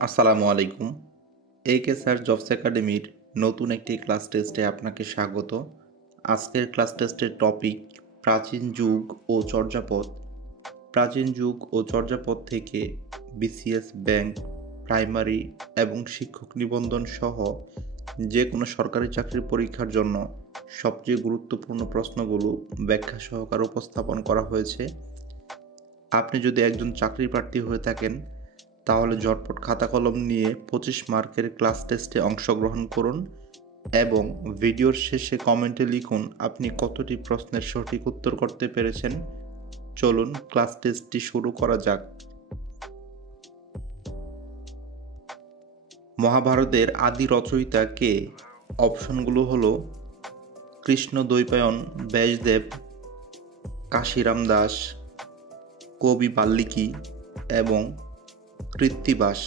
আসসালামু আলাইকুম। একে স্যার জবস একাডেমির নতুন একটি ক্লাস টেস্টে আপনাকে স্বাগত। আজকের ক্লাস টেস্টের টপিক প্রাচীন যুগ ও চর্যাপদ। প্রাচীন যুগ ও চর্যাপদ থেকে বিসিএস, ব্যাংক, প্রাইমারি এবং শিক্ষক নিবন্ধন সহ যে কোনো সরকারি চাকরির পরীক্ষার জন্য সবচেয়ে গুরুত্বপূর্ণ প্রশ্নগুলো ব্যাখ্যা সহকারে উপস্থাপন করা হয়েছে। আপনি যদি একজন চাকরি প্রার্থী হয়ে থাকেন তাহলে ঝটপট খাতা কলম নিয়ে 25 মার্কের ক্লাস টেস্টে অংশগ্রহণ করুন এবং ভিডিওর শেষে কমেন্টে লিখুন আপনি কতটি প্রশ্নের সঠিক উত্তর করতে পেরেছেন। চলুন ক্লাস টেস্টটি শুরু করা যাক। মহাভারতের আদি রচয়িতা কে? অপশনগুলো হলো কৃষ্ণদ্বৈপায়ন ব্যাসদেব, কাশিরাম দাস, কবি বাল্মীকি এবং কৃত্তিবাস।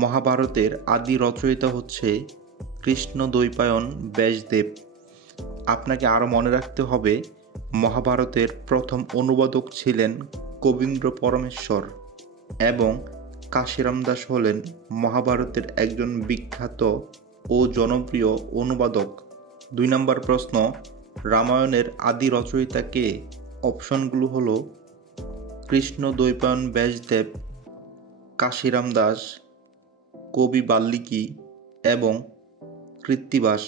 মহাভারতের আদি রচয়িতা হচ্ছে কৃষ্ণদ্বৈপায়ন ব্যাসদেব। আপনাকে আরও মনে রাখতে হবে মহাভারতের প্রথম অনুবাদক ছিলেন কবীন্দ্র পরমেশ্বর এবং কাশিরাম দাস হলেন মহাভারতের একজন বিখ্যাত ও জনপ্রিয় অনুবাদক। 2 নম্বর প্রশ্ন, রামায়ণের আদি রচয়িতা কে? অপশনগুলো হলো কৃষ্ণদ্বৈপায়ন ব্যাসদেব, কাশিরাম দাস, কবি বাল্মীকি এবং কৃত্তিবাস।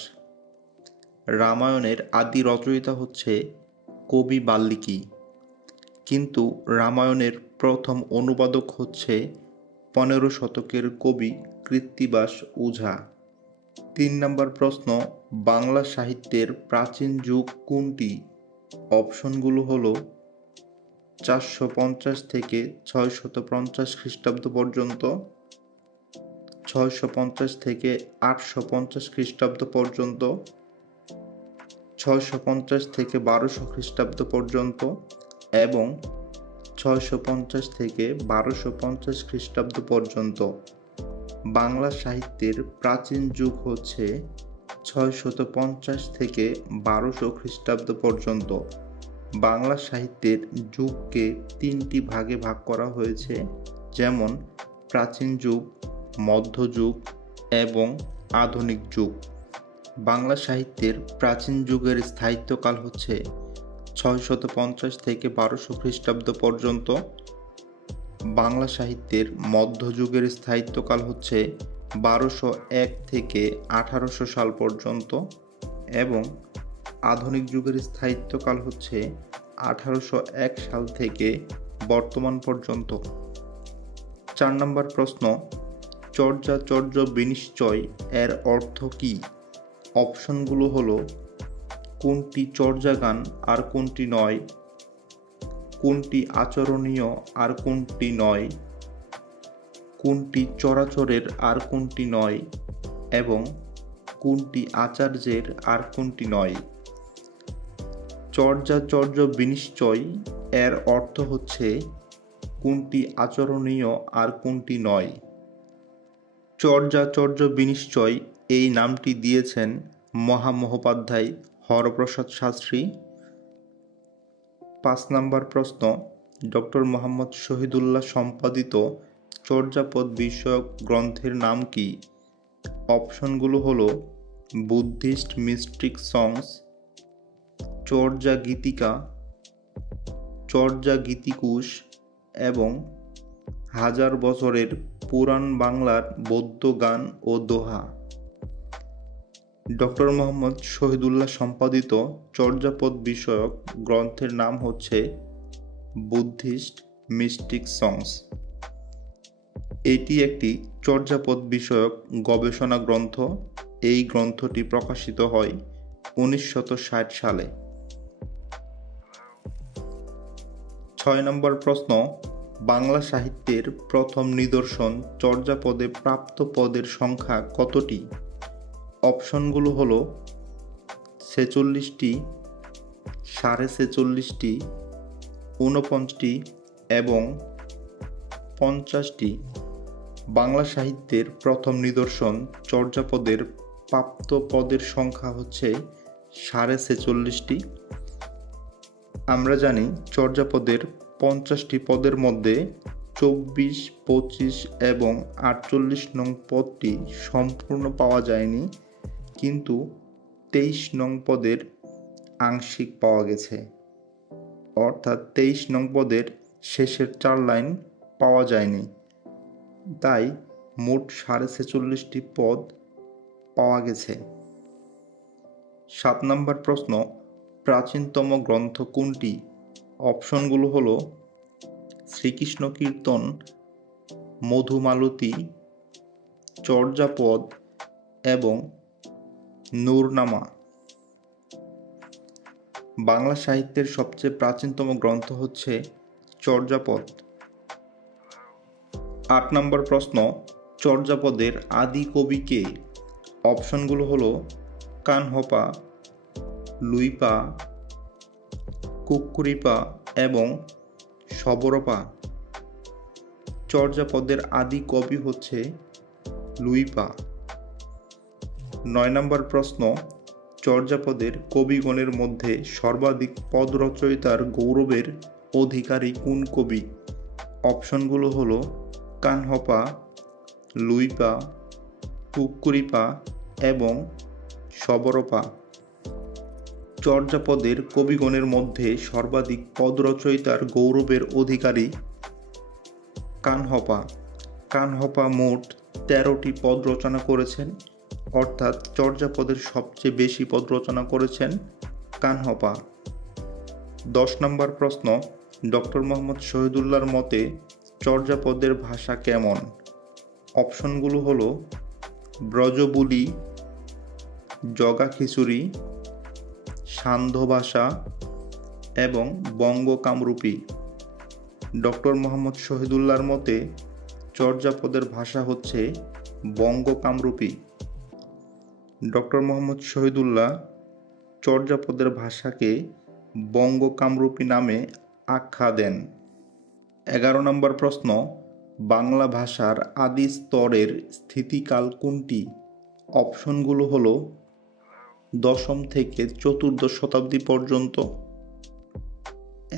রামায়ণের আদি রচয়িতা হচ্ছে কবি বাল্মীকি, কিন্তু রামায়ণের প্রথম অনুবাদক হচ্ছে 15 শতকের কবি কৃত্তিবাস ওঝা। 3 নম্বর প্রশ্ন, বাংলা সাহিত্যের প্রাচীন যুগ কোনটি? অপশনগুলো হলো 450 থেকে 650 খ্রিস্টাব্দ পর্যন্ত, 650 থেকে 850 খ্রিস্টাব্দ পর্যন্ত, 650 থেকে 1200 খ্রিস্টাব্দ পর্যন্ত এবং 650 থেকে 1250 খ্রিস্টাব্দ পর্যন্ত। বাংলা সাহিত্যের প্রাচীন যুগ হচ্ছে 650 থেকে 1200 খ্রিস্টাব্দ পর্যন্ত। বাংলা সাহিত্যের যুগকে 3টি ভাগে ভাগ করা হয়েছে, যেমন প্রাচীন যুগ, মধ্যযুগ এবং আধুনিক যুগ। বাংলা সাহিত্যের প্রাচীন যুগের স্থায়িত্বকাল হচ্ছে 650 থেকে 1200 খ্রিস্টাব্দ পর্যন্ত। বাংলা সাহিত্যের মধ্যযুগের স্থায়িত্বকাল হচ্ছে 1201 থেকে 1800 সাল পর্যন্ত এবং আধুনিক যুগের স্থায়িত্বকাল হচ্ছে 1801 সাল থেকে বর্তমান পর্যন্ত। 4 নম্বর প্রশ্ন, চর্যাচর্য বিনিশ্চয় এর অর্থ কী? অপশনগুলো হলো কোনটি চর্যাগান আর কোনটি নয়, কোনটি আচরণীয় আর কোনটি নয়, কোনটি চরাচরের আর কোনটি নয় এবং কোনটি আচার্যের আর কোনটি নয়। চর্যাচর্য বিনিশ্চয় এর অর্থ হচ্ছে কোনটি আচরণীয় আর কোনটি নয়। চর্যাচর্য বিনিশ্চয় এই নামটি দিয়েছেন মহামহোপাধ্যায় হরপ্রসাদ শাস্ত্রী। 5 নম্বর প্রশ্ন, ডক্টর মোহাম্মদ শহীদুল্লাহ সম্পাদিত চর্যাপদ বিষয়ক গ্রন্থের নাম কি? অপশনগুলো হলো বুদ্ধিস্ট মিস্টিক সংস, চর্যা গীতিকা, চর্যা গীতিকুশ এবং হাজার বছরের পুরাণ বাংলার বৌদ্ধ গান ও দোহা। ডক্টর মোহাম্মদ শহীদুল্লাহ সম্পাদিত চর্যাপদ বিষয়ক গ্রন্থের নাম হচ্ছে বুদ্ধিস্ট মিস্টিক সংস। এটি একটি চর্যাপদ বিষয়ক গবেষণা গ্রন্থ। এই গ্রন্থটি প্রকাশিত হয় 1960 সালে। 6 নম্বর প্রশ্ন, বাংলা সাহিত্যের প্রথম নিদর্শন চর্যাপদে প্রাপ্ত পদের সংখ্যা কতটি? অপশনগুলো হলো 46টি, 46.5টি, 49টি এবং 50টি। বাংলা সাহিত্যের প্রথম নিদর্শন চর্যাপদের প্রাপ্ত পদের সংখ্যা হচ্ছে 46.5টি। আমরা জানি চর্যাপদের 50টি পদের মধ্যে 24, 25 এবং 48 নং পদটি সম্পূর্ণ পাওয়া যায়নি, কিন্তু 23 নং পদের আংশিক পাওয়া গেছে, অর্থাৎ 23 নং পদের শেষের 4 লাইন পাওয়া যায়নি। তাই মোট 46.5টি পদ পাওয়া গেছে। 7 নম্বর প্রশ্ন, প্রাচীনতম গ্রন্থ কোনটি? অপশনগুলো হলো শ্রীকৃষ্ণ কীর্তন, মধুমালতী, চর্যাপদ এবং নূরনামা। বাংলা সাহিত্যের সবচেয়ে প্রাচীনতম গ্রন্থ হচ্ছে চর্যাপদ। 8 নম্বর প্রশ্ন, চর্যাপদের আদি কবি কে? অপশনগুলো হলো কানহপা, লুইপা, কুক্কুরিপা এবং শবরপা। চর্যাপদের আদি কবি হচ্ছে লুইপা। 9 নম্বর প্রশ্ন, চর্যাপদের কবিগণের মধ্যে সর্বাধিক পদ রচয়িতার গৌরবের অধিকারী কোন কবি? অপশনগুলো হলো কানহপা, লুইপা, কুক্কুরিপা এবং শবরপা। চর্যাপদের কবিগণের মধ্যে সর্বাধিক পদ রচয়িতার গৌরবের অধিকারী কানহপা। কানহপা মোট 13টি পদ রচনা করেছেন, অর্থাৎ চর্যাপদের সবচেয়ে বেশি পদ রচনা করেছেন কানহপা। 10 নম্বর প্রশ্ন, ডক্টর মোহাম্মদ শহীদুল্লাহর মতে চর্যাপদের ভাষা কেমন? অপশনগুলো হলো ব্রজবুলি, জগা খিচুড়ি, সান্ধ্য ভাষা এবং বঙ্গ কামরূপী। ডক্টর মোহাম্মদ শহীদুল্লাহর মতে চর্যাপদের ভাষা হচ্ছে বঙ্গ কামরূপী। ডক্টর মোহাম্মদ শহীদুল্লাহ চর্যাপদের ভাষাকে বঙ্গ কামরূপী নামে আখ্যা দেন। 11 নম্বর প্রশ্ন, বাংলা ভাষার আদি স্তরের স্থিতিকাল কোনটি? অপশনগুলো হলো দশম থেকে চতুর্দশ শতাব্দী পর্যন্ত,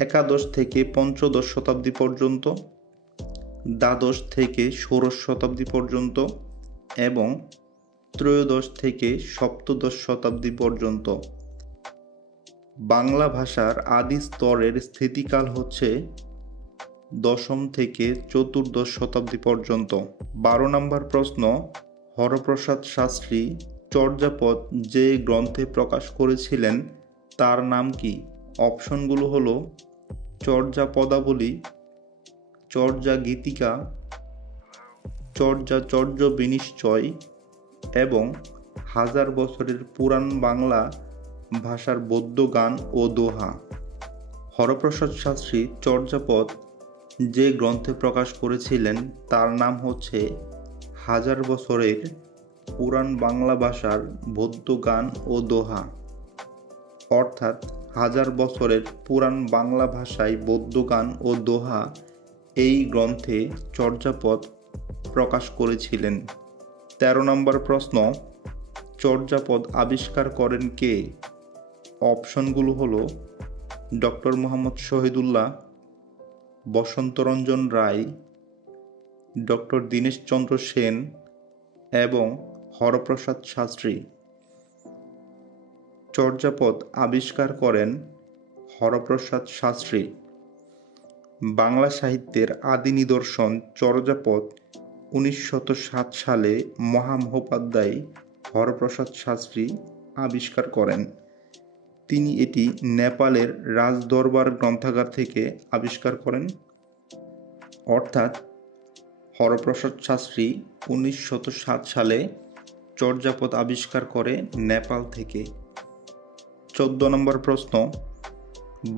একাদশ থেকে পঞ্চদশ শতাব্দী পর্যন্ত, দ্বাদশ থেকে ষোড়শ শতাব্দী পর্যন্ত এবং ত্রয়োদশ থেকে সপ্তদশ শতাব্দী পর্যন্ত। বাংলা ভাষার আদি স্তরের স্থিতিকাল হচ্ছে দশম থেকে চতুর্দশ শতাব্দী পর্যন্ত। 12 নম্বর প্রশ্ন, হরপ্রসাদ শাস্ত্রী চর্যাপদ যে গ্রন্থে প্রকাশ করেছিলেন তার নাম কি? অপশনগুলো হলো চর্যাপদাবলী, চর্যা গীতিকা, চর্যাচর্য বিনিশ্চয় এবং হাজার বছরের পুরাণ বাংলা ভাষার বৌদ্ধ গান ও দোহা। হরপ্রসাদ শাস্ত্রী চর্যাপদ যে গ্রন্থে প্রকাশ করেছিলেন তার নাম হচ্ছে হাজার বছরের পুরাণ বাংলা ভাষার বৌদ্ধ গান ও দোহা, অর্থাৎ হাজার বছরের পুরাণ বাংলা ভাষায় বৌদ্ধ গান ও দোহা এই গ্রন্থে চর্যাপদ প্রকাশ করেছিলেন। 13 নম্বর প্রশ্ন, চর্যাপদ আবিষ্কার করেন কে? অপশনগুলো হলো ডক্টর মোহাম্মদ শহীদুল্লাহ, বসন্তরঞ্জন রায়, ডক্টর দীনেশচন্দ্র সেন এবং হরপ্রসাদ শাস্ত্রী। চর্যাপদ আবিষ্কার করেন হরপ্রসাদ শাস্ত্রী। বাংলা সাহিত্যের আদি নিদর্শন চর্যাপদ 1907 সালে মহামহোপাধ্যায় হরপ্রসাদ শাস্ত্রী আবিষ্কার করেন। তিনি এটি নেপালের রাজদরবার গ্রন্থাগার থেকে আবিষ্কার করেন, অর্থাৎ হরপ্রসাদ শাস্ত্রী 1907 সালে চর্যাপদ আবিষ্কার করে নেপাল থেকে। 14 নম্বর প্রশ্ন,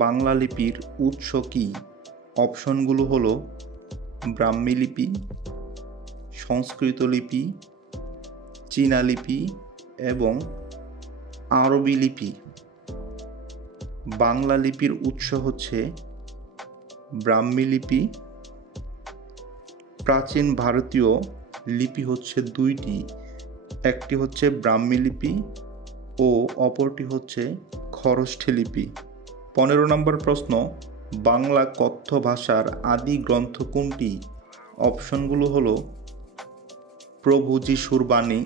বাংলা লিপির উৎস কি? অপশনগুলো হলো ব্রাহ্মী লিপি, সংস্কৃত লিপি, চীনা লিপি এবং আরবি লিপি। বাংলা লিপির উৎস হচ্ছে ব্রাহ্মী লিপি। প্রাচীন ভারতীয় লিপি হচ্ছে দুইটি, একটি হচ্ছে ব্রাহ্মী লিপি ও অপরটি হচ্ছে খরষ্ঠী লিপি। 15 নম্বর প্রশ্ন, বাংলা কথ্য ভাষার আদি গ্রন্থ কোনটি? অপশনগুলো হলো প্রভু যিশুর বাণী,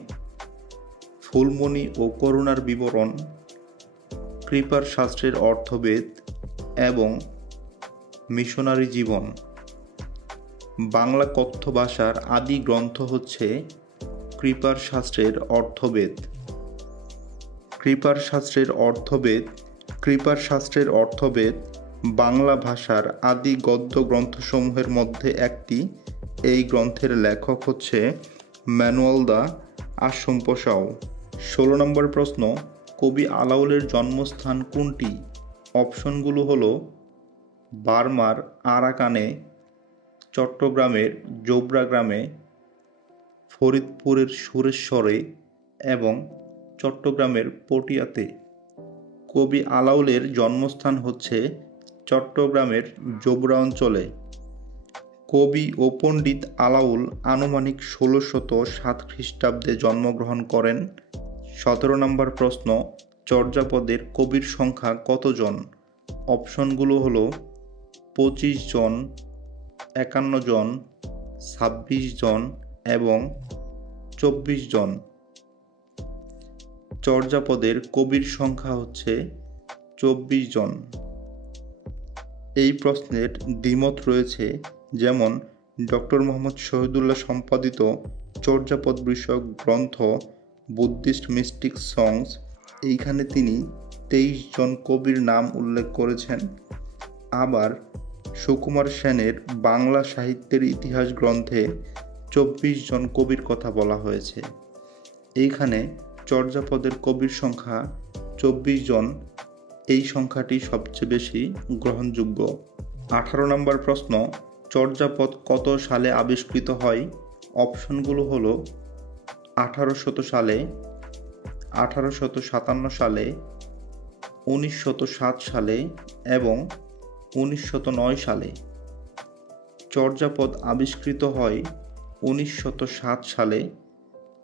ফুলমণি ও করুণার বিবরণ, কৃপার শাস্ত্রের অর্থবেদ এবং মিশনারি জীবন। বাংলা কথ্য ভাষার আদি গ্রন্থ হচ্ছে কৃপার শাস্ত্রের অর্থবেদ। কৃপার শাস্ত্রের অর্থবেদ বাংলা ভাষার আদি গদ্য গ্রন্থসমূহের মধ্যে একটি। এই গ্রন্থের লেখক হচ্ছে ম্যানুয়াল দা আশম্পসাও। 16 নম্বর প্রশ্ন, কবি আলাওলের জন্মস্থান কোনটি? অপশনগুলো হলো বার্মার আরাকানে, চট্টগ্রামের জোবরা গ্রামে, ফরিদপুরের সুরেশ্বরে এবং চট্টগ্রামের পটিয়াতে। কবি আলাওলের জন্মস্থান হচ্ছে চট্টগ্রামের জোবরা অঞ্চলে। কবি ও পণ্ডিত আলাওল আনুমানিক 1607 খ্রিস্টাব্দে জন্মগ্রহণ করেন। 17 নম্বর প্রশ্ন, চর্যাপদের কবির সংখ্যা কতজন? অপশনগুলো হলো 25 জন, 51 জন, 26 জন এবং 24 জন। চর্যাপদের কবির সংখ্যা হচ্ছে 24 জন। এই প্রশ্নের দ্বিমত রয়েছে, যেমন ডক্টর মোহাম্মদ শহীদুল্লাহ সম্পাদিত চর্যাপদ বিষয়ক গ্রন্থ বুদ্ধিস্ট মিস্টিক সংস, এইখানে তিনি 23 জন কবির নাম উল্লেখ করেছেন। আবার সুকুমার সেনের বাংলা সাহিত্যের ইতিহাস গ্রন্থে 24 জন কবির কথা বলা হয়েছে। এইখানে চর্যাপদের কবির সংখ্যা 24 জন, এই সংখ্যাটি সবচেয়ে বেশি গ্রহণযোগ্য। 18 নম্বর প্রশ্ন, চর্যাপদ কত সালে আবিষ্কৃত হয়? অপশনগুলো হলো 1800 সালে, 1857 সালে, 1907 সালে এবং 1909 সালে। চর্যাপদ আবিষ্কৃত হয় 1907 সালে।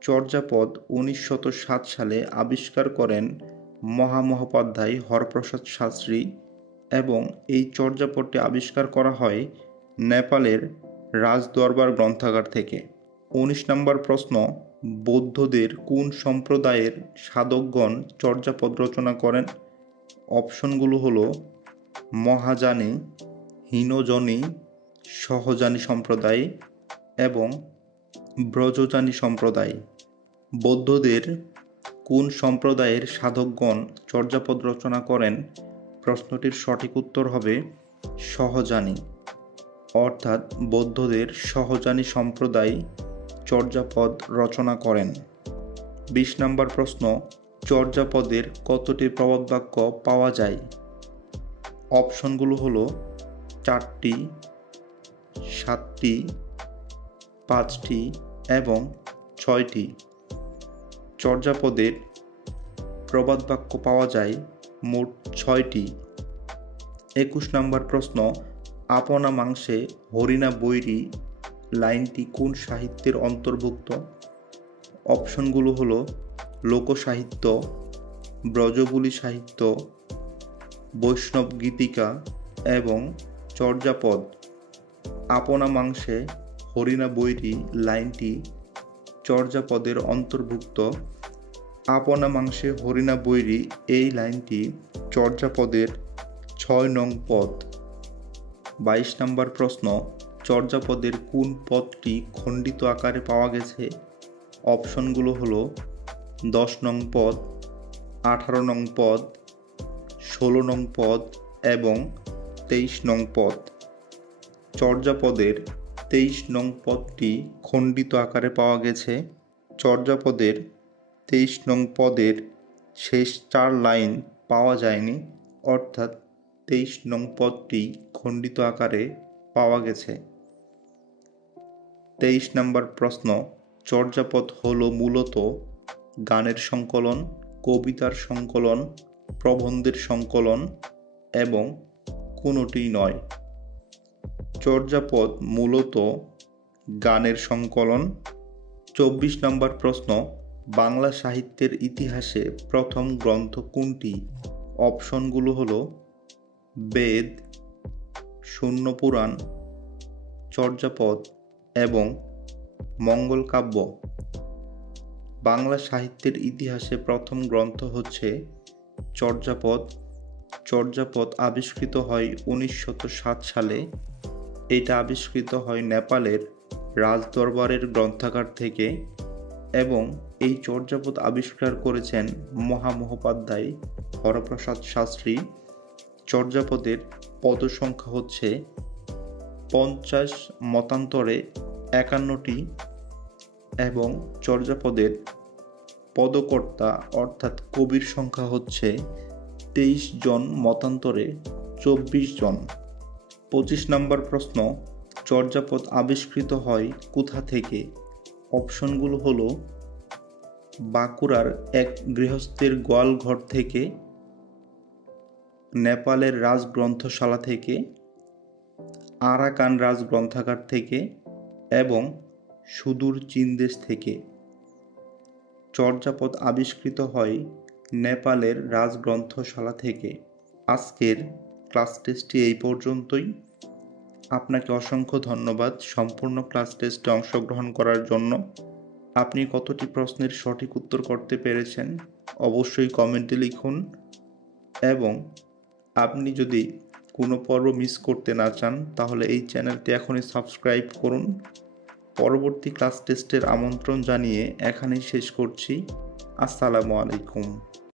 চর্যাপদ 1907 সালে আবিষ্কার করেন মহামহোপাধ্যায় হরপ্রসাদ শাস্ত্রী এবং এই চর্যাপদটি আবিষ্কার করা হয় নেপালের রাজদরবার গ্রন্থাগার থেকে। 19 নম্বর প্রশ্ন, বৌদ্ধদের কোন সম্প্রদায়ের সাধকগণ চর্যাপদ রচনা করেন? অপশনগুলো হলো মহাযানী, হীনযানী, সহযানী সম্প্রদায় এবং ব্রজযানী সম্প্রদায়। বৌদ্ধদের কোন সম্প্রদায়ের সাধকগণ চর্যাপদ রচনা করেন? প্রশ্নটির সঠিক উত্তর হবে সহযানী, অর্থাৎ বৌদ্ধদের সহযানী সম্প্রদায় চর্যাপদ রচনা করেন। 20 নম্বর প্রশ্ন, চর্যাপদের কতটি প্রবাদ বাক্য পাওয়া যায়? অপশনগুলো হলো 4টি, 7টি, 5টি এবং 6টি। চর্যাপদের প্রবাদ বাক্য পাওয়া যায় মোট 6টি। 21 নম্বর প্রশ্ন, আপনা মাংসে হরিণা বৈরী লাইনটি কোন সাহিত্যের অন্তর্ভুক্ত? অপশনগুলো হলো লোকসাহিত্য, ব্রজবুলি সাহিত্য, বৈষ্ণব গীতিকা এবং চর্যাপদ। আপনা মাংসে হরিণা বৈরী লাইনটি চর্যাপদের অন্তর্ভুক্ত। আপনা মাংসে হরিণা বৈরী এই লাইনটি চর্যাপদের 6 নং পদ। 22 নম্বর প্রশ্ন, চর্যাপদের কোন পদটি খণ্ডিত আকারে পাওয়া গেছে? অপশনগুলো হলো 10 নং পদ, 18 নং পদ, 16 নং পদ এবং 23 নং পদ। চর্যাপদের 23 নং পদটি খণ্ডিত আকারে পাওয়া গেছে। চর্যাপদের 23 নং পদের শেষ 4 লাইন পাওয়া যায়নি, অর্থাৎ 23 নং পদটি খণ্ডিত আকারে পাওয়া গেছে। 23 নম্বর প্রশ্ন, চর্যাপদ হলো মূলত গানের সংকলন, কবিতার সংকলন, প্রবন্ধের সংকলন এবং কোনোটিই নয়। চর্যাপদ মূলত গানের সংকলন। 24 নম্বর প্রশ্ন, বাংলা সাহিত্যের ইতিহাসে প্রথম গ্রন্থ কোনটি? অপশনগুলো হলো বেদ, শূন্য পুরাণ, চর্যাপদ এবং মঙ্গল কাব্য। বাংলা সাহিত্যের ইতিহাসে প্রথম গ্রন্থ হচ্ছে চর্যাপদ। চর্যাপদ আবিষ্কৃত হয় 1907 সালে। এটা আবিষ্কৃত হয় নেপালের রাজদরবারের গ্রন্থাগার থেকে এবং এই চর্যাপদ আবিষ্কার করেছেন মহামহোপাধ্যায় হরপ্রসাদ শাস্ত্রী। চর্যাপদের পদসংখ্যা হচ্ছে 50, মতান্তরে 51টি এবং চর্যাপদের পদকর্তা অর্থাৎ কবির সংখ্যা হচ্ছে 23 জন, মতান্তরে 24 জন। 25 নম্বর প্রশ্ন, চর্যাপদ আবিষ্কৃত হয় কোথা থেকে? অপশনগুলো হলো বাঁকুড়ার এক গৃহস্থের গোয়াল ঘর থেকে, নেপালের রাজগ্রন্থশালা থেকে, আরাকান রাজগ্রন্থাগার থেকে এবং সুদূর চীন দেশ থেকে। চর্যাপদ আবিষ্কৃত হয় নেপালের রাজগ্রন্থশালা থেকে। আজকের ক্লাস টেস্টটি এই পর্যন্তই। আপনাকে অসংখ্য ধন্যবাদ সম্পূর্ণ ক্লাস টেস্টে অংশগ্রহণ করার জন্য। আপনি কতটি প্রশ্নের সঠিক উত্তর করতে পেরেছেন অবশ্যই কমেন্টে লিখুন এবং আপনি যদি কোনো পর্ব মিস করতে না চান তাহলে এই চ্যানেলটি এখনই সাবস্ক্রাইব করুন। পরবর্তী ক্লাস টেস্টের আমন্ত্রণ জানিয়ে এখানেই শেষ করছি। আসসালামু আলাইকুম।